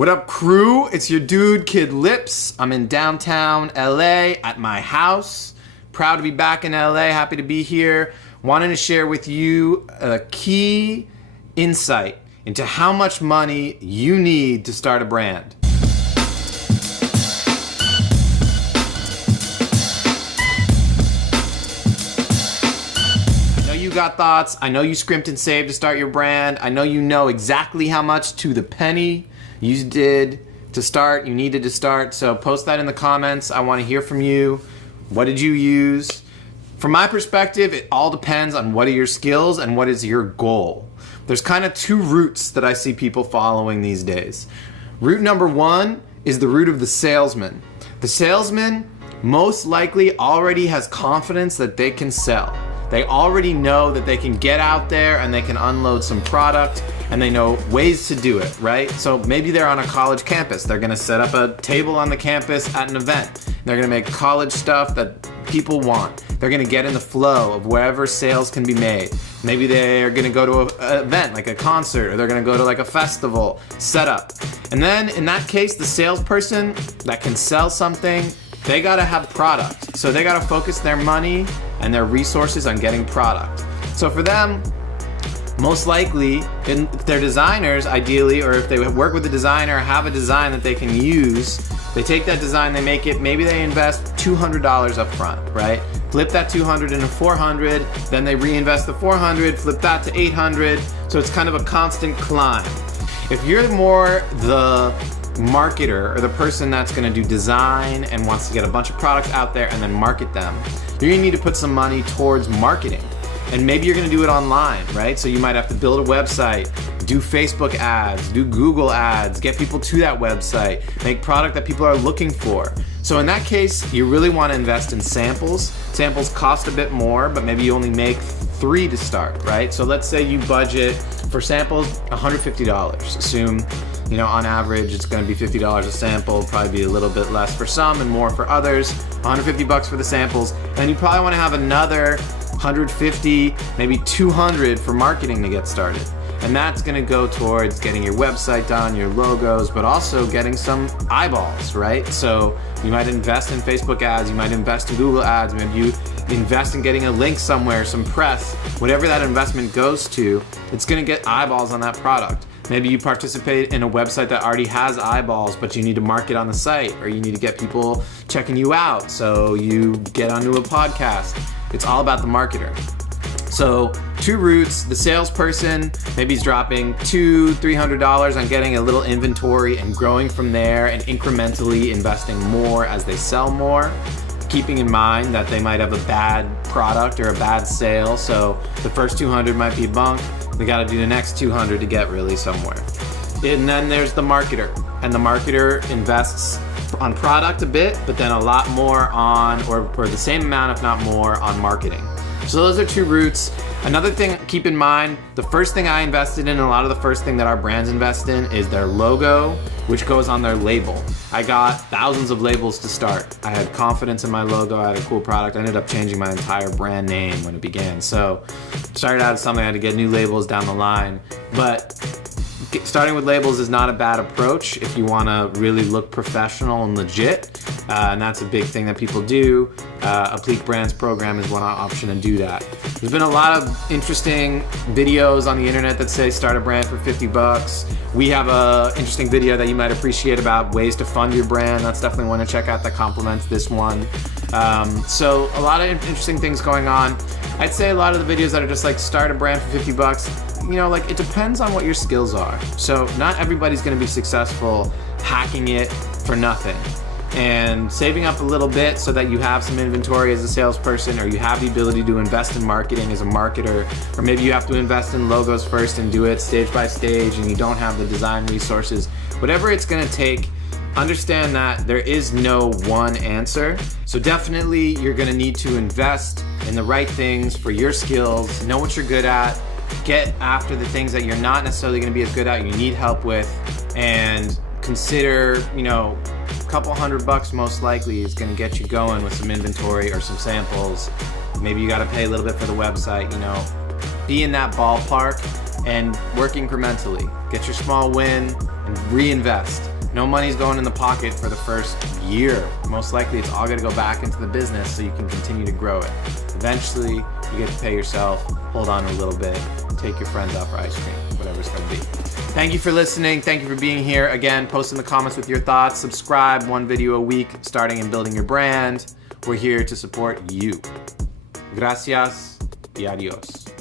What up, crew? It's your dude, KidLips. I'm in downtown LA at my house. Proud to be back in LA, happy to be here. Wanting to share with you a key insight into how much money you need to start a brand. I know you got thoughts. I know you scrimped and saved to start your brand. I know you know exactly how much to the penny you did to start, you needed to start. So post that in the comments. I want to hear from you. What did you use? From my perspective, it all depends on what are your skills and what is your goal. There's kind of two routes that I see people following these days. Route number one is the route of the salesman. The salesman most likely already has confidence that they can sell. They already know that they can get out there and they can unload some product, and they know ways to do it, right? So maybe they're on a college campus. They're gonna set up a table on the campus at an event. They're gonna make college stuff that people want. They're gonna get in the flow of wherever sales can be made. Maybe they're gonna go to an event, like a concert, or they're gonna go to like a festival, set up. And then in that case, the salesperson that can sell something, they gotta have product. So they gotta focus their money and their resources on getting product. So for them, most likely, if they're designers, ideally, or if they work with a designer, have a design that they can use, they take that design, they make it, maybe they invest $200 up front, right? Flip that 200 into 400, then they reinvest the 400, flip that to 800, so it's kind of a constant climb. If you're more the marketer or the person that's gonna do design and wants to get a bunch of products out there and then market them, you're gonna need to put some money towards marketing. And maybe you're gonna do it online, right? So you might have to build a website, do Facebook ads, do Google ads, get people to that website, make product that people are looking for. So in that case, you really wanna invest in samples. Samples cost a bit more, but maybe you only make 3 to start, right? So let's say you budget for samples $150. Assume, on average, it's gonna be $50 a sample, probably be a little bit less for some and more for others. 150 bucks for the samples. And you probably wanna have another 150, maybe 200 for marketing to get started. And that's gonna go towards getting your website done, your logos, but also getting some eyeballs, right? So you might invest in Facebook ads, you might invest in Google ads, maybe you invest in getting a link somewhere, some press, whatever that investment goes to, it's gonna get eyeballs on that product. Maybe you participate in a website that already has eyeballs, but you need to market on the site, or you need to get people checking you out, so you get onto a podcast. It's all about the marketer. So 2 routes, the salesperson, maybe he's dropping $200, $300 on getting a little inventory and growing from there and incrementally investing more as they sell more, keeping in mind that they might have a bad product or a bad sale. So the first 200 might be bunk. We gotta do the next 200 to get really somewhere. And then there's the marketer. And the marketer invests on product a bit, but then a lot more on, or the same amount if not more, on marketing. So those are 2 routes. Another thing, keep in mind, the first thing I invested in, and a lot of the first thing that our brands invest in, is their logo, which goes on their label. I got thousands of labels to start. I had confidence in my logo, I had a cool product. I ended up changing my entire brand name when it began. So started out as something I had to get new labels down the line. But starting with labels is not a bad approach if you want to really look professional and legit, and that's a big thing that people do. Applique Brands program is one option to do that. There's been a lot of interesting videos on the internet that say start a brand for 50 bucks. We have a interesting video that you might appreciate about ways to fund your brand. That's definitely one to check out that complements this one. So a lot of interesting things going on. I'd say a lot of the videos that are just like start a brand for 50 bucks, it depends on what your skills are. So not everybody's gonna be successful hacking it for nothing. And saving up a little bit so that you have some inventory as a salesperson, or you have the ability to invest in marketing as a marketer, or maybe you have to invest in logos first and do it stage by stage and you don't have the design resources. Whatever it's gonna take, understand that there is no one answer. So definitely you're gonna need to invest in the right things for your skills, know what you're good at, get after the things that you're not necessarily gonna be as good at, you need help with, and consider, a couple $100 most likely is gonna get you going with some inventory or some samples. Maybe you gotta pay a little bit for the website, be in that ballpark. and work incrementally. Get your small win and reinvest. No money's going in the pocket for the first year. Most likely it's all gonna go back into the business so you can continue to grow it. Eventually, you get to pay yourself, hold on a little bit, take your friends out for ice cream, whatever it's gonna be. Thank you for listening. Thank you for being here. Again, post in the comments with your thoughts. Subscribe, 1 video a week, starting and building your brand. We're here to support you. Gracias y adios.